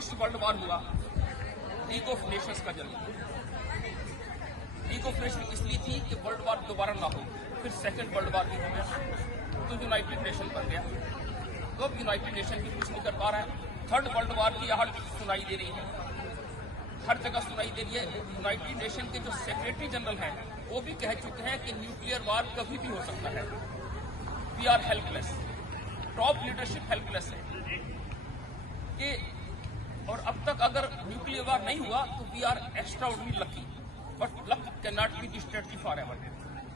First world war हुआ, league of Nations का जन्म। लीग ऑफ नेशन इसलिए थी कि वर्ल्ड वॉर दोबारा ना हो। फिर सेकेंड वर्ल्ड वॉर भी हो गया तो यूनाइटेड नेशन बन गया। तो अब यूनाइटेड नेशन भी कुछ नहीं कर पा रहा है। थर्ड वर्ल्ड वॉर की आहट सुनाई दे रही है, हर जगह सुनाई दे रही है। यूनाइटेड नेशन के जो सेक्रेटरी जनरल हैं वो भी कह चुके हैं कि न्यूक्लियर वॉर कभी भी हो सकता है। We are helpless, top leadership helpless है कि, और अब तक अगर न्यूक्लियर वॉर नहीं हुआ तो we are extraordinary lucky, but luck can not be the strategy forever.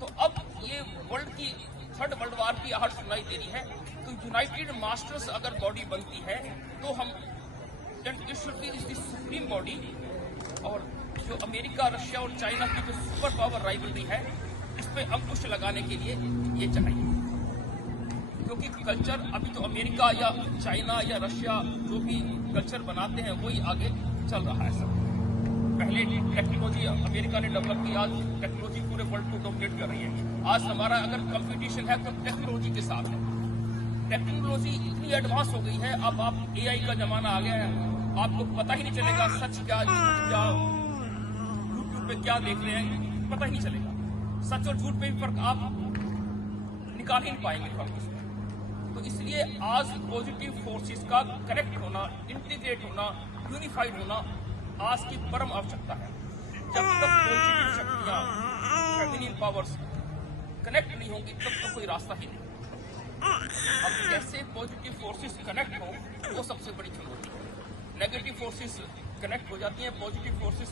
तो अब ये वर्ल्ड की थर्ड वर्ल्ड वॉर की आहट सुनाई दे रही है। तो यूनाइटेड मास्टर्स अगर बॉडी बनती है तो हम it should be is the supreme body. और जो अमेरिका, रशिया और चाइना की जो सुपर पावर राइवलरी है इस पे अंकुश लगाने के लिए ये चाहिए, क्योंकि कल्चर अभी तो अमेरिका या चाइना या रशिया जो भी कल्चर बनाते हैं वही आगे चल रहा है सब। पहले टेक्नोलॉजी अमेरिका ने डेवलप की, आज टेक्नोलॉजी पूरे वर्ल्ड को डोमिनेट कर रही है। आज हमारा अगर कंपटीशन है तो टेक्नोलॉजी के साथ है। टेक्नोलॉजी इतनी एडवांस हो गई है, अब आप एआई का जमाना आ गया है, आपको पता ही नहीं चलेगा सच क्या, यूट्यूब पे क्या देख रहे हैं पता ही नहीं चलेगा। सच और झूठ पे भी फर्क आप निकाल ही नहीं पाएंगे फर्क इसमें। तो इसलिए आज पॉजिटिव फोर्सेस का कनेक्ट होना, इंटीग्रेट होना, यूनिफाइड होना आज की परम आवश्यकता है। जब तक पॉजिटिव शक्तियां, फेमिनिन पावर्स कनेक्ट नहीं होंगी तब तक कोई रास्ता ही नहीं। अब कैसे पॉजिटिव फोर्सेस कनेक्ट हो वो सबसे बड़ी चुनौती है। नेगेटिव फोर्सेस कनेक्ट हो जाती हैं, पॉजिटिव फोर्सेस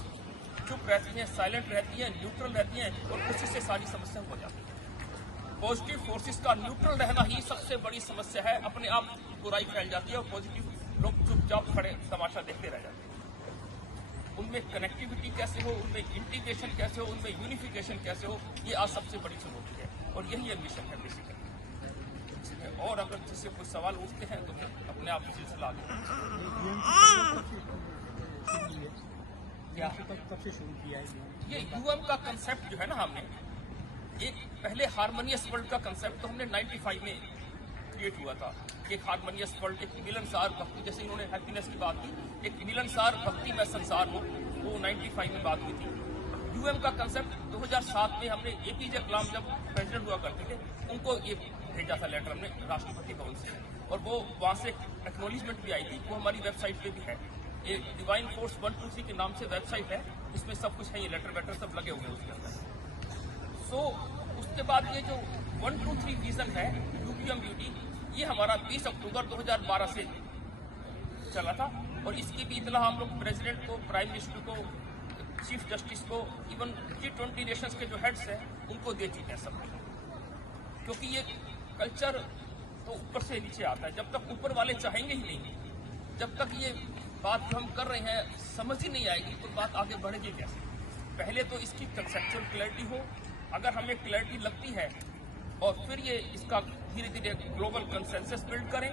चुप रहती हैं, साइलेंट रहती हैं, न्यूट्रल रहती हैं और उसी से सारी समस्या हो जाती है। पॉजिटिव फोर्सेस का न्यूट्रल रहना ही सबसे बड़ी समस्या है। अपने आप बुराई फैल जाती है और पॉजिटिव लोग चुपचाप खड़े तमाशा देखते रह जाते हैं। उनमें कनेक्टिविटी कैसे हो, उनमें इंटीग्रेशन कैसे हो, उनमें यूनिफिकेशन कैसे हो, ये आज सबसे बड़ी चुनौती है और यही मिशन है बेसिकली। और अगर जिससे कोई सवाल उठते हैं तो फिर अपने आप सिलसिला आगे कब से शुरू किया है ये यूएम का कंसेप्ट जो है ना, हमने एक पहले हारमोनियस वर्ल्ड का कंसेप्ट तो हमने 95 में क्रिएट हुआ था। एक हारमोनियस वर्ल्ड, एक मिलनसार भक्ति, जैसे इन्होंने हैप्पीनेस की बात की, एक मिलनसार भक्ति में संसार हो, वो 95 में बात हुई थी। यूएम का कंसेप्ट 2007 में हमने एपीजे कलाम जब प्रेसिडेंट हुआ करते थे उनको ये भेजा था लेटर हमने राष्ट्रपति भवन से, और वो वहाँ से एक्नॉलेजमेंट भी आई थी। वो हमारी वेबसाइट पे भी है, ये डिवाइन फोर्स 123 के नाम से वेबसाइट है, उसमें सब कुछ है, ये लेटर वेटर सब लगे हुए हैं उसके अंदर। सो उसके बाद ये जो 123 विजन है यूपीएमयूटी, ये हमारा 20 अक्टूबर 2012 से चला था और इसकी भी इतला हम लोग प्रेसिडेंट को, प्राइम मिनिस्टर को, चीफ जस्टिस को, इवन G20 नेशंस के जो हेड्स हैं उनको दे चुके हैं सब। क्योंकि ये कल्चर तो ऊपर से नीचे आता है, जब तक ऊपर वाले चाहेंगे ही नहीं, जब तक ये बात जो हम कर रहे हैं समझ ही नहीं आएगी तो बात आगे बढ़ेगी कैसे। पहले तो इसकी कंसेप्चुअल क्लैरिटी हो, अगर हमें क्लैरिटी लगती है और फिर ये इसका धीरे धीरे ग्लोबल कंसेंसस बिल्ड करें,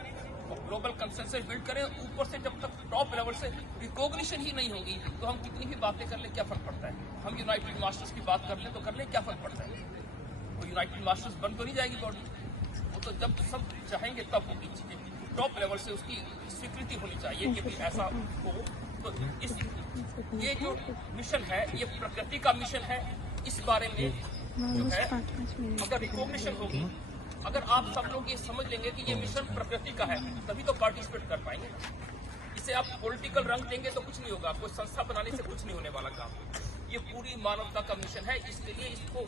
और ग्लोबल कंसेंसस बिल्ड करें ऊपर से, जब तक टॉप लेवल से रिकॉग्निशन ही नहीं होगी तो हम कितनी भी बातें कर लें क्या फर्क पड़ता है। हम यूनाइटेड मास्टर्स की बात कर लें तो कर लें, क्या फर्क पड़ता है। तो यूनाइटेड मास्टर्स बंद तो नहीं जाएगी बॉडी, वो तो जब सब चाहेंगे तब होगी। टॉप लेवल से उसकी स्वीकृति होनी चाहिए कि भी ऐसा हो। तो इस ये जो मिशन है ये प्रकृति का मिशन है। इस बारे में जो है अगर रिकॉग्निशन होगी, अगर आप सब लोग ये समझ लेंगे कि ये मिशन प्रकृति का है तभी तो पार्टिसिपेट कर पाएंगे। इसे आप पॉलिटिकल रंग देंगे तो कुछ नहीं होगा, कोई संस्था बनाने से कुछ नहीं होने वाला काम। ये पूरी मानवता का मिशन है, इसके लिए इसको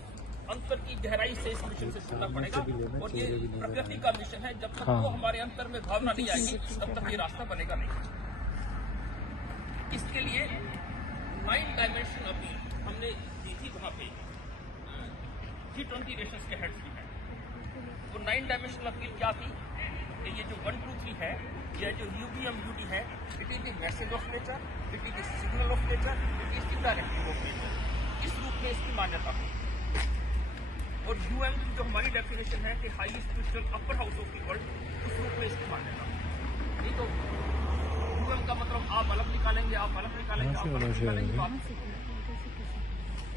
अंतर की गहराई से इस मिशन से सुनना पड़ेगा। और ये प्रकृति का मिशन है, जब तक वो हमारे अंतर में भावना नहीं आएगी तब तक ये रास्ता बनेगा नहीं। इसके लिए 9 डायमेंशन अपील हमने दी थी, वहाँ पे G20 नेशंस के हेड्स भी हैं। वो 9 डायमेंशनल अपील क्या थी कि ये जो 1, 2, 3 है, ये जो यूपीएमयूटी है, it is the message of nature, it is the signal of nature, it is the directive of nature. इस रूप में इसकी मान्यता है। और यूएम की जो हमारी डेफिनेशन है कि highly spiritual upper house of the world, उस रूप में इसकी मान्यता। नहीं तो यूएम का मतलब आप अलग निकालेंगे, आप अलग निकालेंगे, आप अलग निकालेंगे।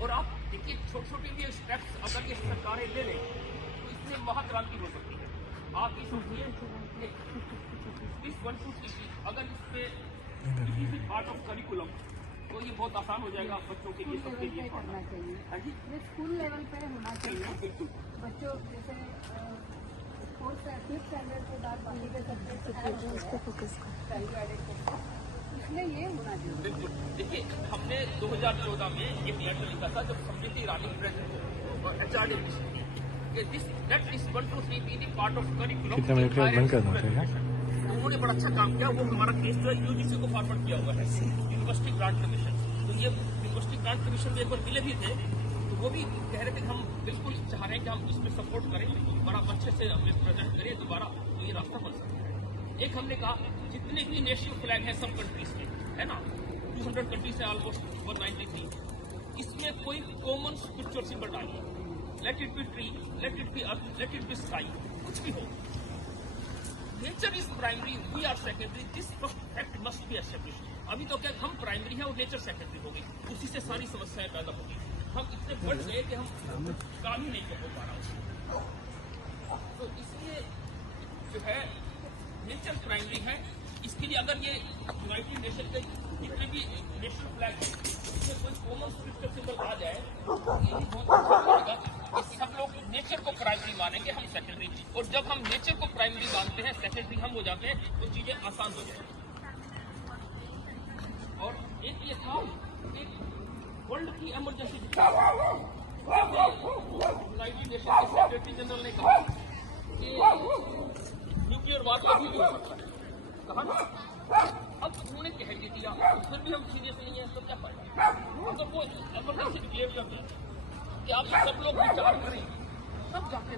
और आप देखिए छोटे छोटे भी स्टेप्स अगर ये सरकारें ले लें तो इससे महाक्रांति हो सकती है। आप इस 1, 2, 3 अगर इस पे पार्ट ऑफ करिकुलम, तो ये बहुत आसान हो जाएगा बच्चों के लिए, सबके लिए करना चाहिए। हाँ जी ये स्कूल लेवल पे होना चाहिए। बिल्कुल। बच्चों जैसे फोर्थ फिफ्थ स्टैंडर्ड के बाद बाकी के सब्जेक्ट वैल्यू एडेड करते, इसलिए ये होना चाहिए। बिल्कुल। देखिए हमने 2014 में एक लेटर लिखा था जब समृति ईरानी प्रेसिडेंट और HRD that is 1 to 3 be the part of curriculum. उन्होंने बड़ा अच्छा काम किया। वो हमारा केस जो है यूजीसी को फॉरवर्ड किया हुआ है, यूनिवर्सिटी ग्रांट कमीशन। तो ये यूनिवर्सिटी ग्रांट कमीशन में एक बार मिले भी थे, तो वो भी कह रहे थे कि हम बिल्कुल चाह रहे हैं कि हम इसमें सपोर्ट करें, बड़ा अच्छे से हमें प्रेजेंट करें दोबारा, तो ये रास्ता बन सकता है। एक हमने कहा जितने भी नेशनल फ्लैग हैं सब कंट्रीज के, है ना, 200 कंट्रीज है ऑलमोस्ट 193, इसमें कोई कॉमन स्पिरिचुअल सिंबल डालिए। Let it be tree, let it be earth, let it be sky, कुछ भी हो। Nature is primary, we are secondary, this fact must be establish. अभी तो क्या हम प्राइमरी है और नेचर सेकेंडरी हो गई, उसी से सारी समस्याएं पैदा होगी। हम इतने बढ़ गए कि हम काम ही नहीं कर पा रहा। तो इसलिए जो है नेचर प्राइमरी है। इसके लिए अगर ये यूनाइटेड नेशन के जितने भी नेशनल फ्लैग है उसमें कोई कॉमन स्पिरिचुअल सिंबल आ जाए तो ये भी बहुत अच्छा लगेगा कि सब लोग नेचर को प्राइमरी मानेंगे, हम सेकेंडरी। और जब हम नेचर को प्राइमरी मानते हैं, सेकेंडरी हम हो जाते हैं, तो चीजें आसान हो जाएंगी। और एक ये था एक वर्ल्ड की इमरजेंसी, यूनाइटेड नेशन के सेक्रेटरी जनरल ने कहा कि न्यूक्लियर वॉर कभी भी हो सकता है, कहा ना। अब उन्होंने कह भी दिया, फिर भी हम सीरियस नहीं है, तो क्या फायदा। तो वो इमरजेंसी डिक्लेयर कर दिया कि आप सब लोग विचार करें, सब जाके